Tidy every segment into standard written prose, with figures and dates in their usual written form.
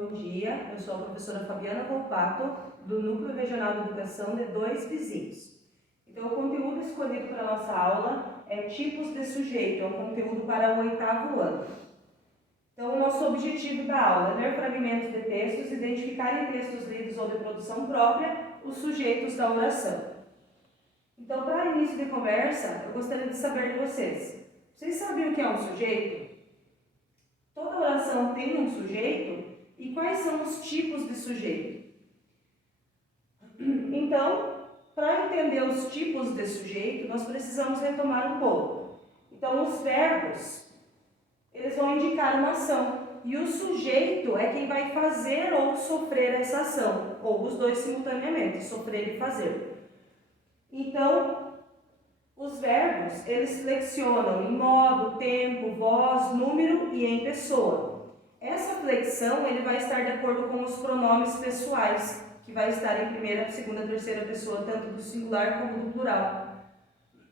Bom dia, eu sou a professora Fabiana Volpato, do Núcleo Regional de Educação de Dois Vizinhos. Então, o conteúdo escolhido para a nossa aula é tipos de sujeito, é um conteúdo para o 8º ano. Então, o nosso objetivo da aula é ler fragmentos de textos, identificar em textos lidos ou de produção própria os sujeitos da oração. Então, para início de conversa, eu gostaria de saber de vocês. Vocês sabiam o que é um sujeito? Toda oração tem um sujeito? E quais são os tipos de sujeito? Então, para entender os tipos de sujeito, nós precisamos retomar um pouco. Então, os verbos, eles vão indicar uma ação. E o sujeito é quem vai fazer ou sofrer essa ação. Ou os dois simultaneamente, sofrer e fazer. Então, os verbos, eles flexionam em modo, tempo, voz, número e em pessoa. Essa flexão ele vai estar de acordo com os pronomes pessoais, que vai estar em primeira, segunda, terceira pessoa, tanto do singular como do plural.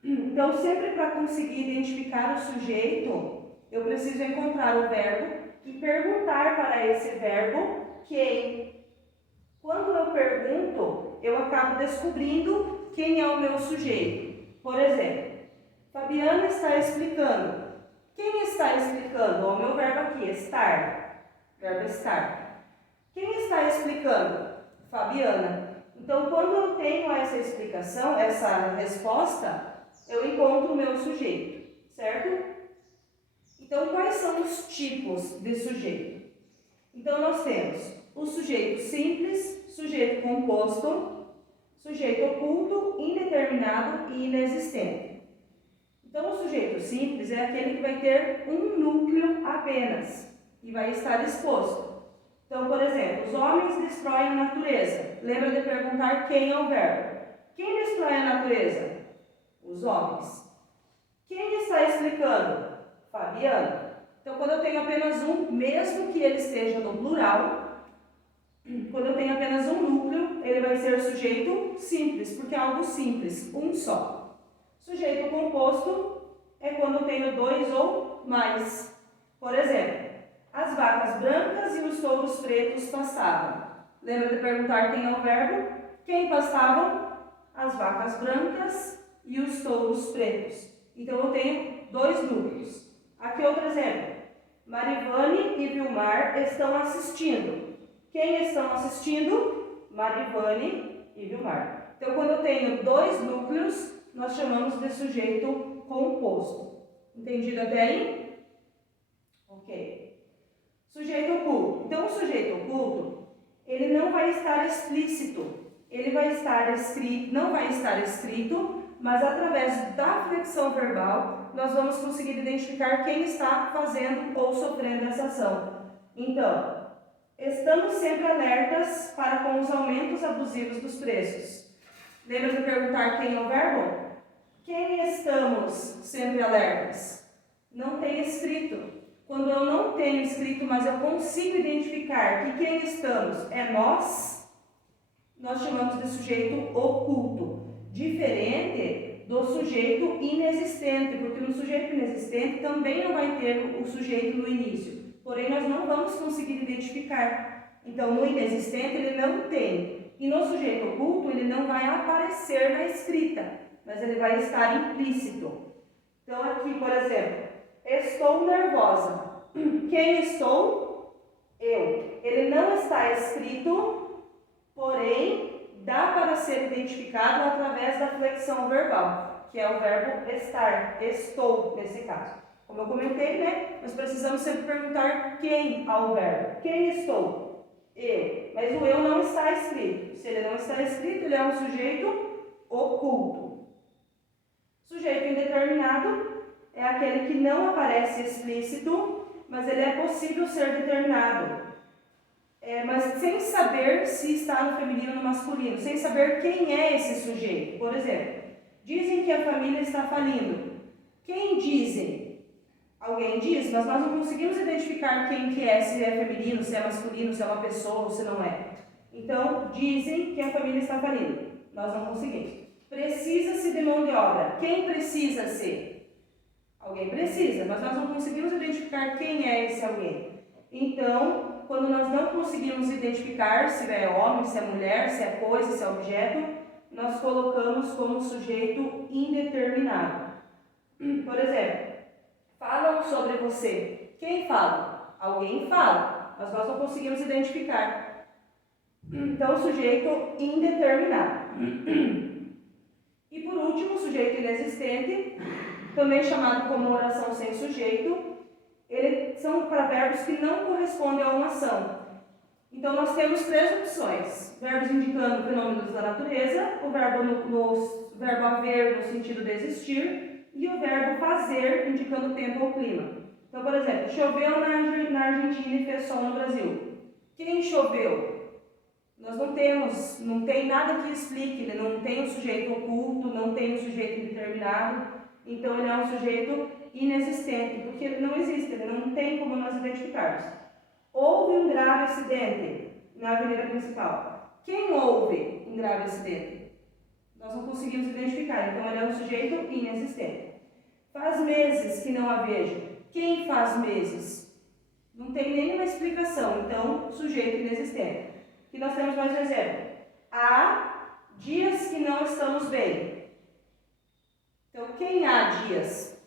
Então, sempre para conseguir identificar o sujeito, eu preciso encontrar o verbo e perguntar para esse verbo quem. Quando eu pergunto, eu acabo descobrindo quem é o meu sujeito. Por exemplo, Fabiana está explicando. Quem está explicando? O meu verbo aqui, estar. Verbo estar. Quem está explicando? Fabiana. Então, quando eu tenho essa explicação, essa resposta, eu encontro o meu sujeito, certo? Então, quais são os tipos de sujeito? Então, nós temos o sujeito simples, sujeito composto, sujeito oculto, indeterminado e inexistente. Então, o sujeito simples é aquele que vai ter um núcleo apenas e vai estar exposto. Então, por exemplo, os homens destroem a natureza. Lembra de perguntar quem é o verbo. Quem destrói a natureza? Os homens. Quem está explicando? Fabiana. Então, quando eu tenho apenas um, mesmo que ele esteja no plural, quando eu tenho apenas um núcleo, ele vai ser sujeito simples, porque é algo simples, um só. Sujeito composto é quando eu tenho dois ou mais. Por exemplo, as vacas brancas e os touros pretos pastavam. Lembra de perguntar quem é o verbo? Quem pastavam? As vacas brancas e os touros pretos. Então, eu tenho dois núcleos. Aqui outro exemplo. Marivane e Vilmar estão assistindo. Quem estão assistindo? Marivane e Vilmar. Então, quando eu tenho dois núcleos, nós chamamos de sujeito composto. Entendido até aí? Ok. Sujeito oculto. Então, o sujeito oculto, ele não vai estar explícito. Ele vai estar escrito, não vai estar escrito, mas através da flexão verbal, nós vamos conseguir identificar quem está fazendo ou sofrendo essa ação. Então, estamos sempre alertas para com os aumentos abusivos dos preços. Lembra de perguntar quem é o verbo? Quem estamos sempre alertas? Não tem escrito. Quando eu não tenho escrito, mas eu consigo identificar que quem estamos é nós chamamos de sujeito oculto. Diferente do sujeito inexistente, porque no sujeito inexistente também não vai ter o sujeito no início. Porém, nós não vamos conseguir identificar. Então, no inexistente ele não tem. E no sujeito oculto ele não vai aparecer na escrita, mas ele vai estar implícito. Então, aqui, por exemplo, estou nervosa. Quem estou? Eu. Ele não está escrito, porém, dá para ser identificado através da flexão verbal, que é o verbo estar, estou, nesse caso. Como eu comentei, né? Nós precisamos sempre perguntar quem ao verbo. Quem estou? Eu. Mas o eu não está escrito. Se ele não está escrito, ele é um sujeito oculto. Sujeito indeterminado é aquele que não aparece explícito, mas ele é possível ser determinado. Mas sem saber se está no feminino ou no masculino, sem saber quem é esse sujeito. Por exemplo, dizem que a família está falindo. Quem dizem? Alguém diz, mas nós não conseguimos identificar quem que é, se é feminino, se é masculino, se é uma pessoa ou se não é. Então, dizem que a família está falindo. Nós não conseguimos. Precisa-se de mão de obra. Quem precisa-se? Alguém precisa, mas nós não conseguimos identificar quem é esse alguém. Então, quando nós não conseguimos identificar se é homem, se é mulher, se é coisa, se é objeto, nós colocamos como sujeito indeterminado. Por exemplo, falam sobre você. Quem fala? Alguém fala, mas nós não conseguimos identificar. Então, sujeito indeterminado. E por último, sujeito inexistente, também chamado como oração sem sujeito. Eles são para verbos que não correspondem a uma ação. Então, nós temos três opções: verbos indicando fenômenos da natureza, o verbo haver no sentido de existir, e o verbo fazer indicando tempo ou clima. Então, por exemplo, choveu na Argentina e fez sol no Brasil. Quem choveu? Nós não tem nada que explique, ele não tem um sujeito oculto, não tem um sujeito indeterminado, então ele é um sujeito inexistente, porque ele não existe, ele não tem como nós identificarmos. Houve um grave acidente na avenida principal. Quem houve um grave acidente? Nós não conseguimos identificar, então ele é um sujeito inexistente. Faz meses que não a vejo. Quem faz meses? Não tem nenhuma explicação, então sujeito inexistente. Aqui nós temos mais um exemplo. Há dias que não estamos bem. Então, quem há dias?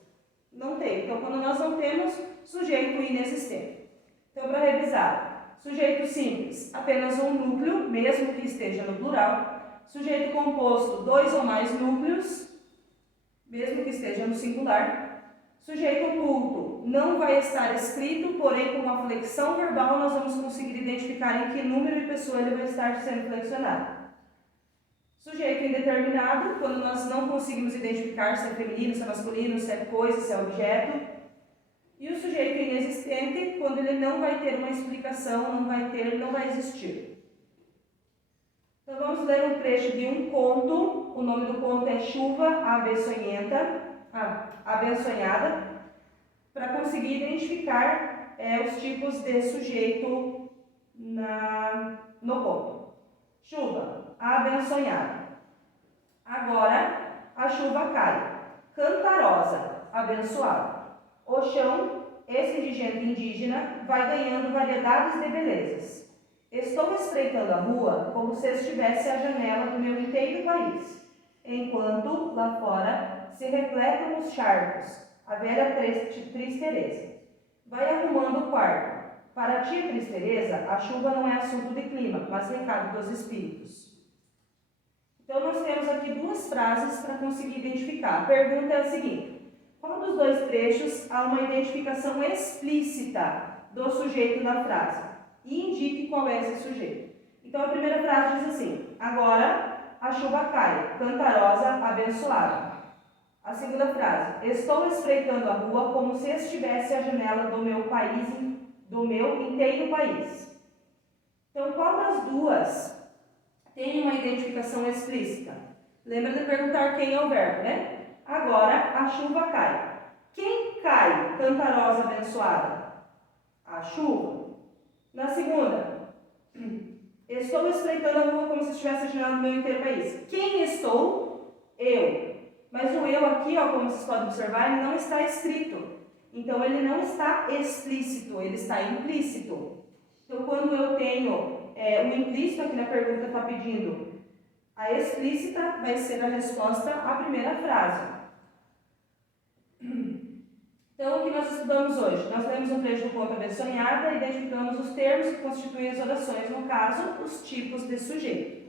Não tem. Então, quando nós não temos, sujeito inexistente. Então, para revisar, sujeito simples, apenas um núcleo, mesmo que esteja no plural. Sujeito composto, dois ou mais núcleos, mesmo que esteja no singular. Sujeito oculto não vai estar escrito, porém com uma flexão verbal nós vamos conseguir identificar em que número de pessoa ele vai estar sendo flexionado. Sujeito indeterminado, quando nós não conseguimos identificar se é feminino, se é masculino, se é coisa, se é objeto. E o sujeito inexistente, quando ele não vai ter uma explicação, não vai existir. Então vamos ler um trecho de um conto. O nome do conto é Chuva Abençonhada, para conseguir identificar os tipos de sujeito no conto. Chuva, abençonhada. Agora a chuva cai, cantarosa, abençoada. O chão, esse de gente indígena, vai ganhando variedades de belezas. Estou espreitando a rua como se estivesse à janela do meu inteiro país, enquanto lá fora se refletem os charcos, a velha Tristeza. Vai arrumando o quarto. Para a tia Tristeza, a chuva não é assunto de clima, mas recado dos espíritos. Então, nós temos aqui duas frases para conseguir identificar. A pergunta é a seguinte: qual dos dois trechos há uma identificação explícita do sujeito da frase? E indique qual é esse sujeito. Então, a primeira frase diz assim: agora a chuva cai, cantarosa, abençoada. A segunda frase: estou espreitando a rua como se estivesse à janela do meu país, do meu inteiro país. Então, qual das duas tem uma identificação explícita? Lembra de perguntar quem é o verbo, né? Agora a chuva cai. Quem cai, cantarosa, abençoada? A chuva. Na segunda, estou espreitando a rua como se estivesse à janela do meu inteiro país. Quem estou? Eu. Mas o eu aqui, ó, como vocês podem observar, ele não está escrito. Então, ele não está explícito, ele está implícito. Então, quando eu tenho o implícito aqui na pergunta está pedindo a explícita, vai ser a resposta à primeira frase. Então, o que nós estudamos hoje? Nós lemos um trecho do conto Abençonhada e identificamos os termos que constituem as orações, no caso, os tipos de sujeito.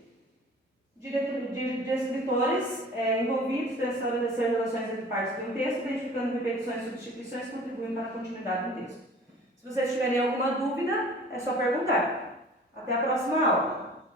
De escritores envolvidos para estabelecer relações entre partes de um texto, identificando repetições e substituições que contribuem para a continuidade do texto. Se vocês tiverem alguma dúvida, é só perguntar. Até a próxima aula.